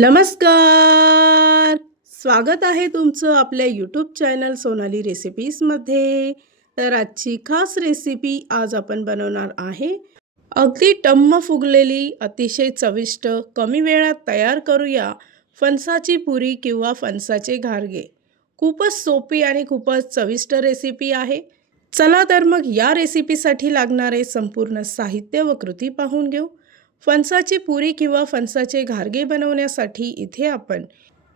नमस्कार. स्वागत आहे तुमचं आपल्या यूट्यूब चॅनल सोनाली रेसिपीजमध्ये. तर आजची खास रेसिपी आज आपण बनवणार आहे. अगदी टम्म फुगलेली अतिशय चविष्ट कमी वेळात तयार करूया फणसाची पुरी किंवा फणसाचे घारगे. खूपच सोपी आणि खूपच चविष्ट रेसिपी आहे. चला तर मग या रेसिपीसाठी लागणारे संपूर्ण साहित्य व कृती पाहून घेऊ. फणसाची पुरी किंवा फणसाचे घारगे बनवण्यासाठी इथे आपण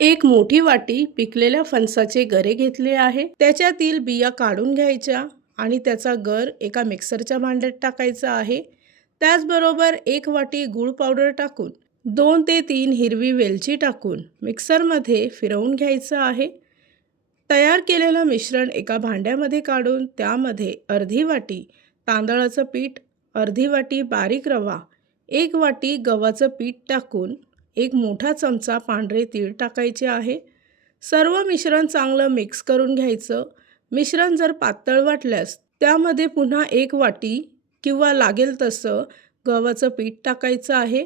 एक मोठी वाटी पिकलेल्या फणसाचे गरे घेतले आहे. त्याच्यातील बिया काढून घ्यायच्या आणि त्याचा गर एका मिक्सरच्या भांड्यात टाकायचा आहे. त्याचबरोबर एक वाटी गूळ पावडर टाकून 2 ते 3 हिरवी वेलची टाकून मिक्सरमध्ये फिरवून घ्यायचं आहे. तयार केलेलं मिश्रण एका भांड्यामध्ये काढून त्यामध्ये अर्धी वाटी तांदळाचं पीठ, अर्धी वाटी बारीक रवा, 1 वाटी गव्हाचं पीठ टाकून 1 मोठा चमचा पांढरे तीळ टाकायचे आहे. सर्व मिश्रण चांगलं मिक्स करून घ्यायचं. मिश्रण जर पातळ वाटल्यास त्यामध्ये पुन्हा 1 वाटी किंवा लागेल तसं गव्हाचं पीठ टाकायचं आहे.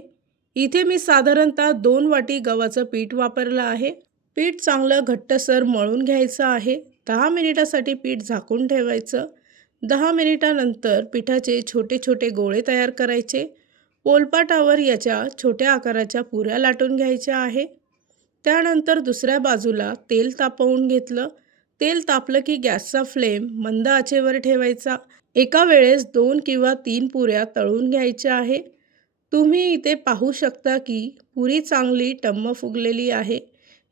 इथे मी साधारणतः 2 वाटी गव्हाचं पीठ वापरलं आहे. पीठ चांगलं घट्टसर मळून घ्यायचं आहे. 10 मिनिटासाठी पीठ झाकून ठेवायचं. 10 मिनिटानंतर पिठाचे छोटे छोटे गोळे तयार करायचे. पोलपाटावर याच्या छोट्या आकाराच्या पुऱ्या लाटून घ्यायच्या आहे. त्यानंतर दुसऱ्या बाजूला तेल तापवून घेतलं. तेल तापलं की गॅसचा फ्लेम मंद आचेवर ठेवायचा. एका वेळेस 2 किंवा 3 पुऱ्या तळून घ्यायच्या आहे. तुम्ही इथे पाहू शकता की पुरी चांगली टम्म फुगलेली आहे.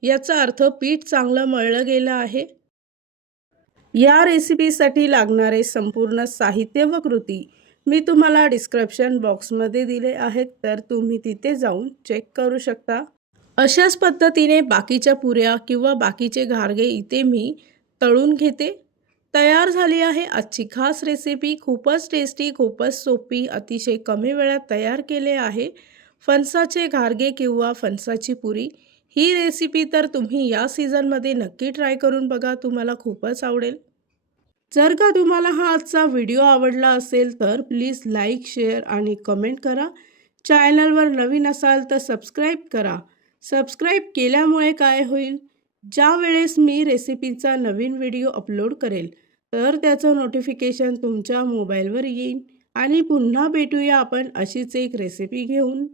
याचा अर्थ पीठ चांगलं मळलं गेलं आहे. या रेसिपीसाठी लागणारे संपूर्ण साहित्य व कृती मी तुम्हाला डिस्क्रिप्शन बॉक्समध्ये दिले आहेत, तर तुम्ही तिथे जाऊन चेक करू शकता. अशाच पद्धतीने बाकीच्या पुऱ्या किंवा बाकीचे घारगे इथे मी तळून घेते. तयार झाली आहे आजची खास रेसिपी. खूपच टेस्टी, खूपच सोपी, अतिशय कमी वेळात तयार केले आहे फणसाचे घारगे किंवा फणसाची पुरी. ही रेसिपी तर तुम्ही या सीझनमध्ये नक्की ट्राय करून बघा, तुम्हाला खूपच आवडेल. जर का तुम्हाला हा आजचा व्हिडिओ आवडला असेल तर प्लीज लाईक, शेअर आणि कमेंट करा. चॅनलवर नवीन असाल तर सबस्क्राईब करा. सबस्क्राईब केल्यामुळे काय होईल, ज्या वेळेस मी रेसिपीचा नवीन व्हिडिओ अपलोड करेल तर त्याचं नोटिफिकेशन तुमच्या मोबाईलवर येईल. आणि पुन्हा भेटूया आपण अशीच एक रेसिपी घेऊन.